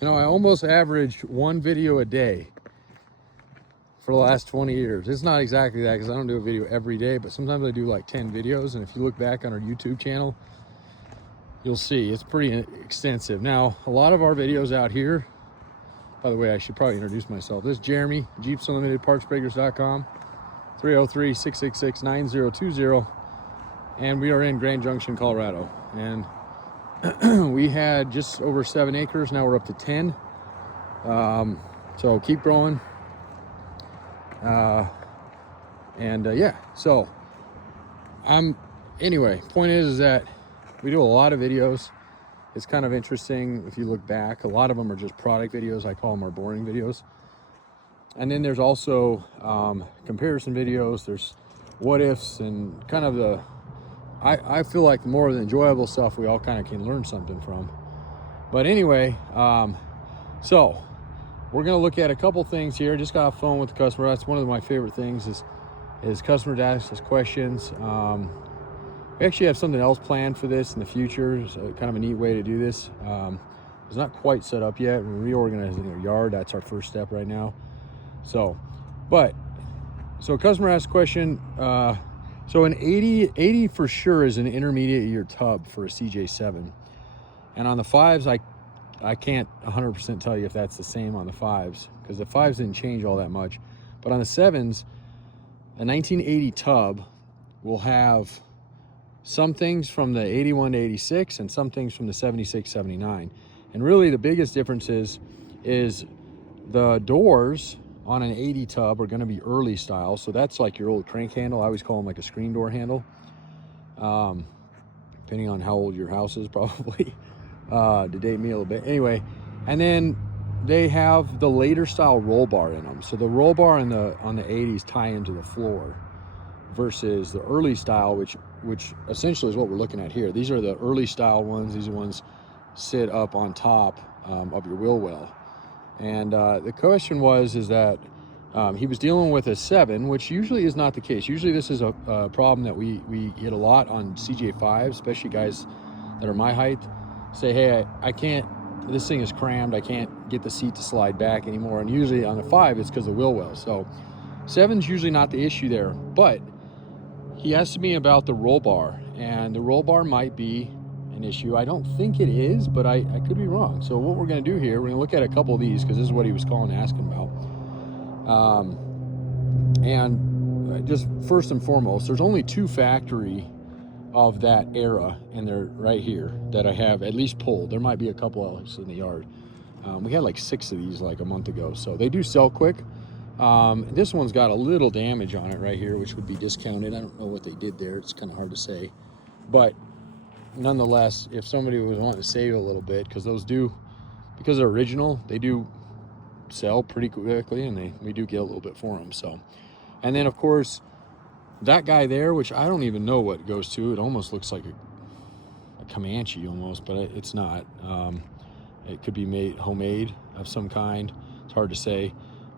You know, I almost averaged one video a day for the last 20 years. It's not exactly that because I don't do a video every day, but sometimes I do like 10 videos. And if you look back on our YouTube channel, you'll see it's pretty extensive. Now, a lot of our videos out here, by the way, I should probably introduce myself. This is Jeremy, Jeeps Unlimited, partsbreakers.com, 303-666-9020. And we are in Grand Junction, Colorado. And we had just over 7 acres. Now we're up to 10. So keep growing. Yeah, so anyway, point is that we do a lot of videos. It's kind of interesting if you look back. A lot of them are just product videos. I call them our boring videos. And then there's also comparison videos. There's what ifs and kind of the, I feel like the more of the enjoyable stuff we all kind of can learn something from. But anyway, so we're going to look at a couple things here. Just got off the phone with the customer. That's one of my favorite things is customers ask us questions. We actually have something else planned for this in the future. It's kind of a neat way to do this. It's not quite set up yet. We're reorganizing our yard. That's our first step right now. So a customer asked a question. So an 80 for sure is an intermediate year tub for a CJ7. And on the 5s, I can't 100% tell you if that's the same on the 5s because the 5s didn't change all that much. But on the 7s, a 1980 tub will have some things from the 81 to 86 and some things from the 76, 79. And really the biggest difference is the doors on an 80 tub are going to be early style. So that's like your old crank handle. I always call them like a screen door handle. Depending on how old your house is probably. To date me a little bit. Anyway, and then they have the later style roll bar in them. So the roll bar on the 80s tie into the floor versus the early style, which essentially is what we're looking at here. These are the early style ones. These are ones sit up on top of your wheel well. And the question is that he was dealing with a 7, which usually is not the case. Usually this is a problem that we get a lot on CJ5, especially guys that are my height. Say, hey, I can't, this thing is crammed. I can't get the seat to slide back anymore. And usually on the 5, it's because of the wheel well. So 7's usually not the issue there. But he asked me about the roll bar, and the roll bar might be an issue. I don't think it is, but I could be wrong. So what we're going to do here, we're going to look at a couple of these because this is what he was calling asking about. And just first and foremost, there's only 2 factory of that era, and they're right here that I have at least pulled. There might be a couple else in the yard. We had like 6 of these like a month ago, so they do sell quick. This one's got a little damage on it right here, which would be discounted. I don't know what they did there. It's kind of hard to say, but nonetheless, if somebody was wanting to save a little bit, because those do, because they're original, they do sell pretty quickly, and we do get a little bit for them. So, and then of course that guy there, which I don't even know what it goes to. It almost looks like a Comanche almost, but it's not. It could be made homemade of some kind. It's hard to say,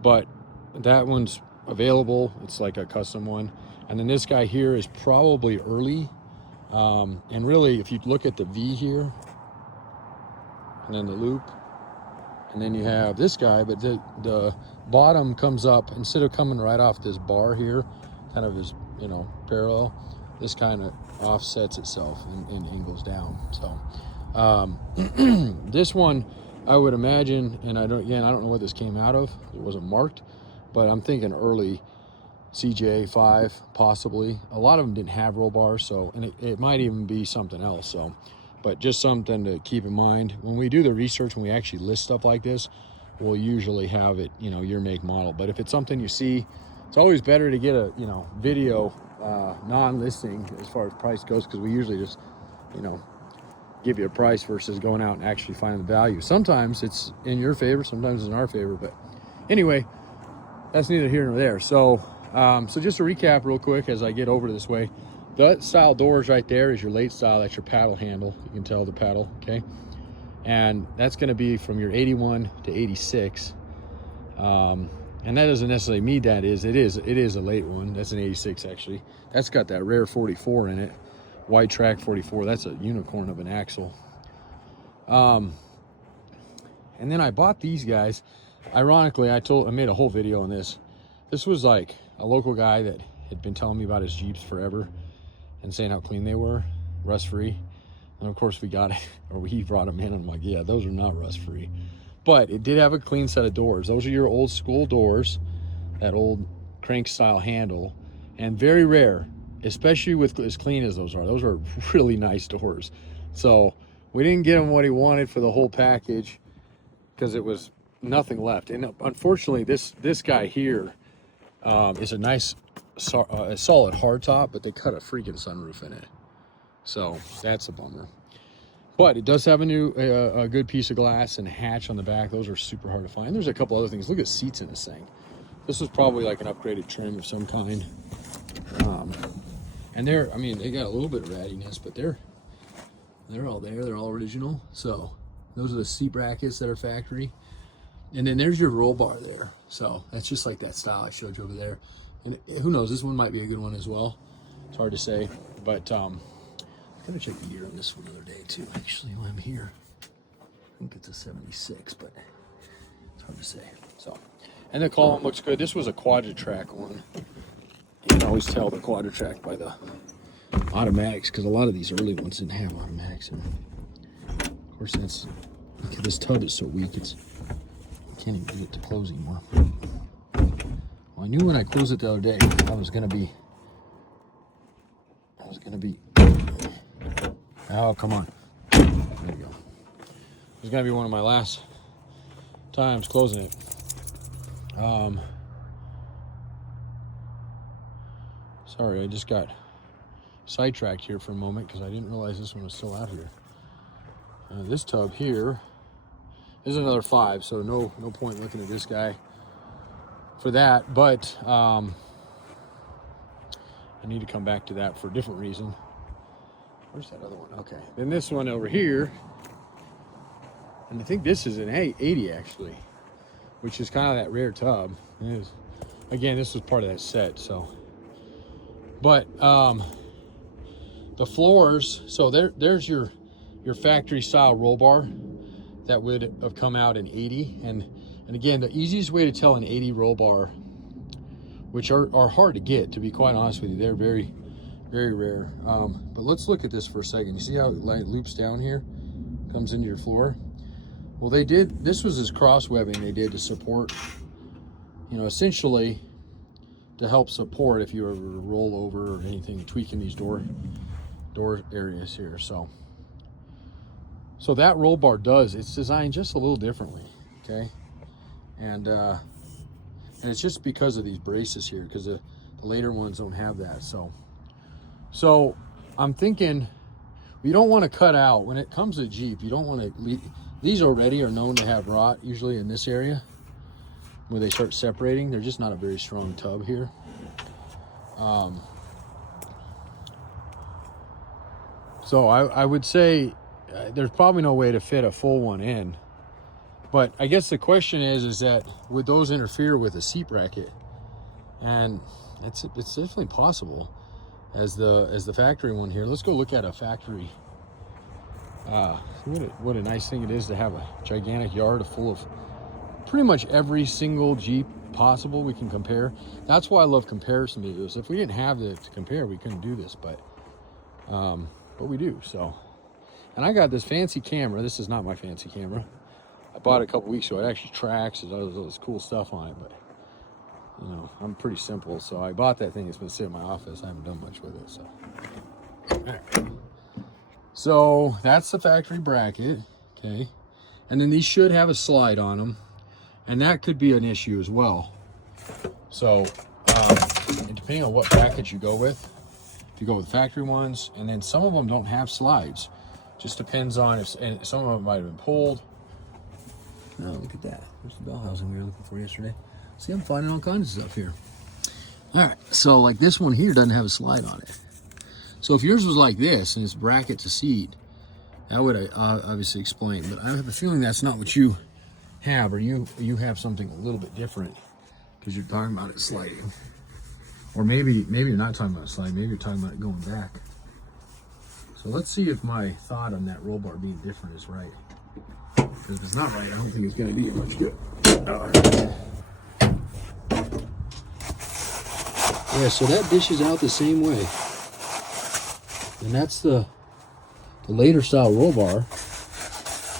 but that one's available. It's like a custom one. And then this guy here is probably early. And really, if you look at the V here, and then the loop, and then you have this guy, but the bottom comes up, instead of coming right off this bar here, kind of is, parallel, this kind of offsets itself and angles down. So this one, I would imagine, and I don't know what this came out of. It wasn't marked, but I'm thinking early CJ5 possibly. A lot of them didn't have roll bars, so, and it might even be something else. So, but just something to keep in mind when we do the research, when we actually list stuff like this, we'll usually have it, your make, model. But if it's something you see, it's always better to get a video non-listing as far as price goes, because we usually just give you a price versus going out and actually finding the value. Sometimes it's in your favor, sometimes it's in our favor, but anyway, that's neither here nor there. So just to recap real quick as I get over this way, that style doors right there is your late style. That's your paddle handle. You can tell the paddle, okay? And that's going to be from your 81 to 86. And that doesn't necessarily mean that it is a late one. That's an 86 actually. That's got that rare 44 in it. White track 44. That's a unicorn of an axle. And then I bought these guys. Ironically, I made a whole video on this. This was like a local guy that had been telling me about his Jeeps forever and saying how clean they were, rust-free. And of course we got it, or he brought them in. I'm like, yeah, those are not rust-free. But it did have a clean set of doors. Those are your old school doors, that old crank style handle, and very rare, especially with as clean as those are. Those are really nice doors. So we didn't get him what he wanted for the whole package because it was nothing left. And unfortunately, this guy here is a nice, a solid hardtop, but they cut a freaking sunroof in it. So that's a bummer. But it does have a good piece of glass and a hatch on the back. Those are super hard to find. There's a couple other things. Look at seats in this thing. This was probably like an upgraded trim of some kind. And I mean, they got a little bit of rattiness, but they're all there. They're all original. So those are the seat brackets that are factory. And then there's your roll bar there. So that's just like that style I showed you over there. And who knows, this one might be a good one as well. It's hard to say, but I'm gonna check the year on this one another day too, actually, while I'm here. I think it's a 76, but it's hard to say. So, and the column looks good. This was a Quadra-Track one. You can always tell the Quadra-Track by the automatics, because a lot of these early ones didn't have automatics in them. Of course, this tub is so weak, I can't even get it to close anymore. Well, I knew when I closed it the other day, I was gonna be, oh, come on. There we go. It was gonna be one of my last times closing it. Sorry, I just got sidetracked here for a moment because I didn't realize this one was still out here. This tub here is another 5, so no point looking at this guy for that, but I need to come back to that for a different reason. Where's that other one? Okay, then this one over here, and I think this is an 80 actually, which is kind of that rare tub. It is. Again, this was part of that set, so. But the floors, so there's your factory style roll bar that would have come out in 80, and again, the easiest way to tell an 80 roll bar, which are hard to get, to be quite honest with you, they're very, very rare. But let's look at this for a second. You see how it loops down here, comes into your floor? Well, this was this cross webbing they did to support, you know, essentially to help support if you ever roll over or anything, tweaking these door areas here. So that roll bar it's designed just a little differently, okay? And it's just because of these braces here, because the later ones don't have that. So I'm thinking, you don't want to cut out, when it comes to Jeep, you don't want to, these already are known to have rot, usually in this area. When they start separating, they're just not a very strong tub here. So I would say there's probably no way to fit a full one in. But I guess the question is that would those interfere with a seat bracket? And it's definitely possible as the factory one here. Let's go look at a factory. What a nice thing it is to have a gigantic yard full of pretty much every single Jeep possible we can compare. That's why I love comparison videos. If we didn't have it to compare, we couldn't do this, but we do. So, and I got this fancy camera. This is not my fancy camera. I bought it a couple weeks ago. It actually tracks. It does all this cool stuff on it, but you know, I'm pretty simple. So I bought that thing. It's been sitting in my office. I haven't done much with it. So, all right. So that's the factory bracket. Okay. And then these should have a slide on them. And that could be an issue as well. So, depending on what bracket you go with, if you go with factory ones, and then some of them don't have slides. Just depends on and some of them might have been pulled. Oh, look at that. There's the bell housing we were looking for yesterday. See, I'm finding all kinds of stuff here. All right, so like this one here doesn't have a slide on it. So if yours was like this and it's bracket to seat, that would obviously explain. But I have a feeling that's not what you have, or you have something a little bit different because you're talking about it sliding. Or maybe you're not talking about it sliding, maybe you're talking about it going back. So let's see if my thought on that roll bar being different is right. Because if it's not right, I don't think it's going to do you much good. All right. Yeah, so that dishes out the same way. And that's the later style roll bar,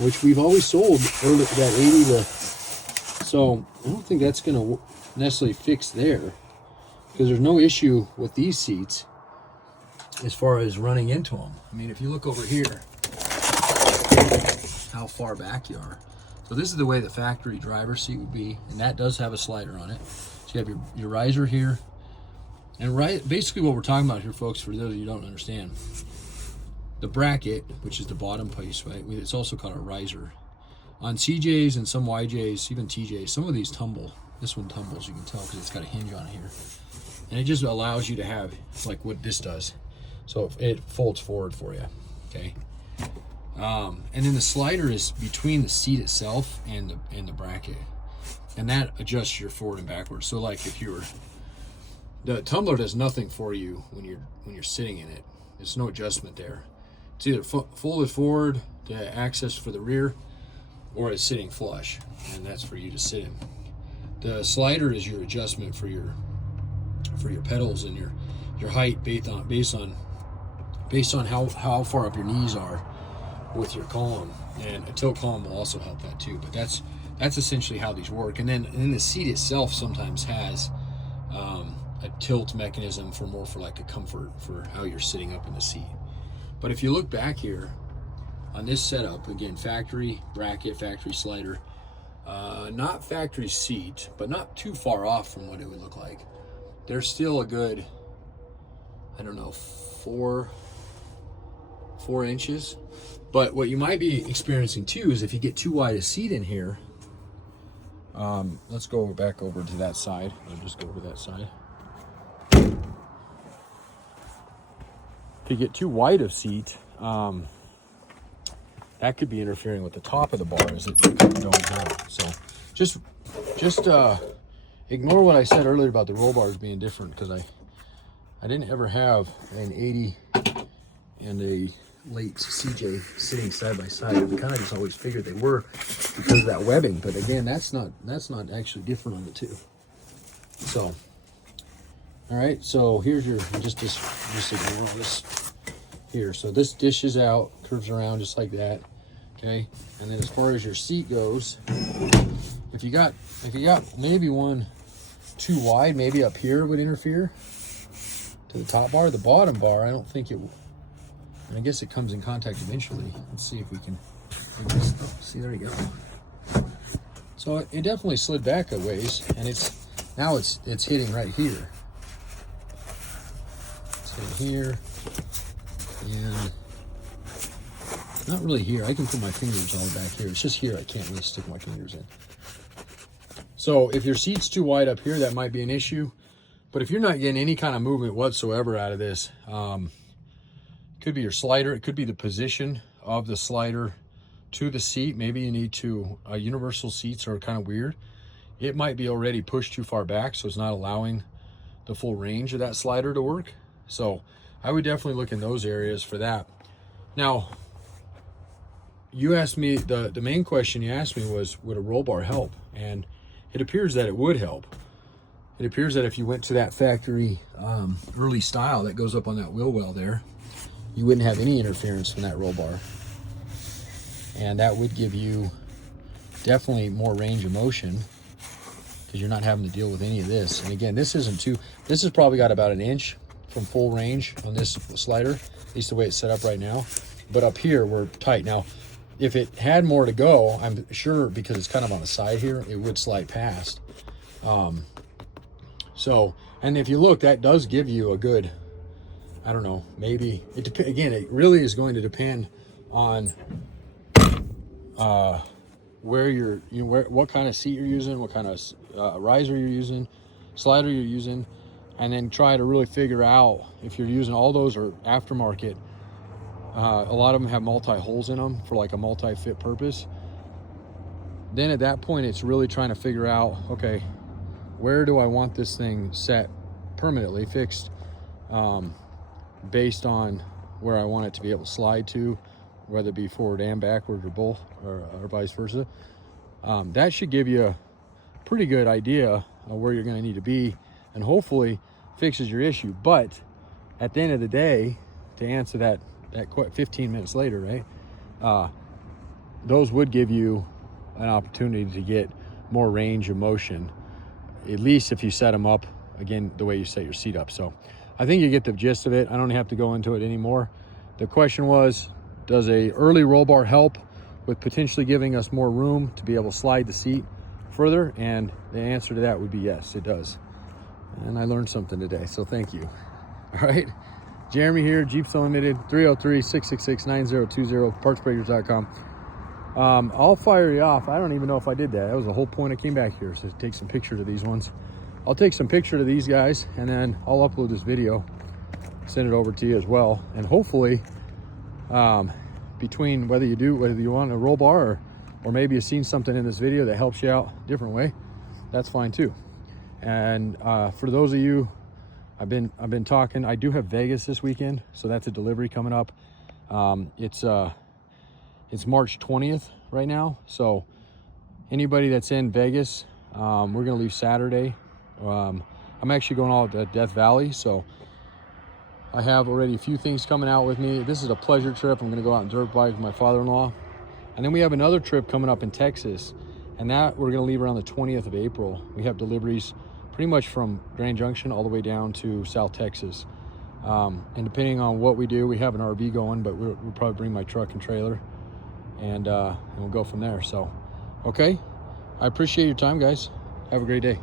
which we've always sold early, that 80 to. So I don't think that's going to necessarily fix there, because there's no issue with these seats as far as running into them. I mean, if you look over here, how far back you are. So this is the way the factory driver's seat would be, and that does have a slider on it. So you have your riser here, and basically what we're talking about here, folks, for those of you who don't understand, the bracket, which is the bottom piece, right? It's also called a riser. On CJs and some YJs, even TJs, some of these tumble. This one tumbles, you can tell, because it's got a hinge on it here. And it just allows you to have, like what this does. So it folds forward for you, okay? And then the slider is between the seat itself and the bracket. And that adjusts your forward and backwards. So like if you were, the tumbler does nothing for you when you're sitting in it. There's no adjustment there. It's either folded forward to access for the rear, or it's sitting flush, and that's for you to sit in. The slider is your adjustment for your pedals and your height based on how far up your knees are with your column, and a tilt column will also help that too. But that's essentially how these work. And then the seat itself sometimes has a tilt mechanism for like a comfort for how you're sitting up in the seat. But if you look back here on this setup, again, factory bracket, factory slider, not factory seat, but not too far off from what it would look like. There's still a good, I don't know, 4 inches. But what you might be experiencing too is if you get too wide a seat in here, let's go back over to that side. I'll just go over that side. If you get too wide of seat, that could be interfering with the top of the bar as it goes down. So just ignore what I said earlier about the roll bars being different, because I didn't ever have an 80 and a late CJ sitting side by side. We kind of just always figured they were because of that webbing. But again, that's not actually different on the two. So, all right. So here's your just ignore all this here. So this dishes out, curves around just like that. Okay. And then as far as your seat goes, if you got maybe one too wide, maybe up here would interfere to the top bar. The bottom bar, I don't think it will. And I guess it comes in contact eventually. Let's see if we can. See, there you go. So it definitely slid back a ways, and it's hitting right here. It's hitting here, and not really here. I can put my fingers all back here. It's just here I can't really stick my fingers in. So if your seat's too wide up here, that might be an issue. But if you're not getting any kind of movement whatsoever out of this, could be your slider. It could be the position of the slider to the seat. Maybe you need to, universal seats are kind of weird. It might be already pushed too far back, so it's not allowing the full range of that slider to work. So I would definitely look in those areas for that. Now, you asked me, the main question you asked me was, would a roll bar help? And it appears that it would help. It appears that if you went to that factory early style that goes up on that wheel well there, you wouldn't have any interference from that roll bar. And that would give you definitely more range of motion, because you're not having to deal with any of this. And again, this has probably got about 1 inch from full range on this slider, at least the way it's set up right now. But up here, we're tight. Now, if it had more to go, I'm sure, because it's kind of on the side here, it would slide past. So, and if you look, that does give you a good, I don't know, maybe, again, it really is going to depend on where what kind of seat you're using, what kind of riser you're using, slider you're using, and then try to really figure out if you're using all those or aftermarket. A lot of them have multi-holes in them for like a multi-fit purpose. Then at that point, it's really trying to figure out, okay, where do I want this thing set permanently fixed, based on where I want it to be able to slide to, whether it be forward and backward or both, or vice versa. That should give you a pretty good idea of where you're going to need to be, and hopefully fixes your issue. But at the end of the day, to answer that 15 minutes later, right, those would give you an opportunity to get more range of motion, at least if you set them up, again, the way you set your seat up. So I think you get the gist of it. I don't have to go into it anymore. The question was, does a early roll bar help with potentially giving us more room to be able to slide the seat further? And the answer to that would be yes, it does. And I learned something today, so thank you. All right, Jeremy here, Jeeps Unlimited, 303-666-9020, partsbreakers.com. I'll fire you off. I don't even know if I did that. That was the whole point I came back here, so to take some pictures of these ones. I'll take some picture of these guys, and then I'll upload this video, send it over to you as well. And hopefully, between whether you want a roll bar or maybe you've seen something in this video that helps you out a different way, that's fine too. And for those of you, I've been talking, I do have Vegas this weekend, so that's a delivery coming up. It's March 20th right now, so anybody that's in Vegas, we're gonna leave Saturday. I'm actually going all to Death Valley, so I have already a few things coming out with me. This is a pleasure trip. I'm gonna go out and dirt bike with my father-in-law. And then we have another trip coming up in Texas, and that we're gonna leave around the 20th of April. We have deliveries pretty much from Grand Junction all the way down to South Texas. And depending on what we do, we have an RV going, but we'll probably bring my truck and trailer, and we'll go from there. So, okay, I appreciate your time, guys. Have a great day.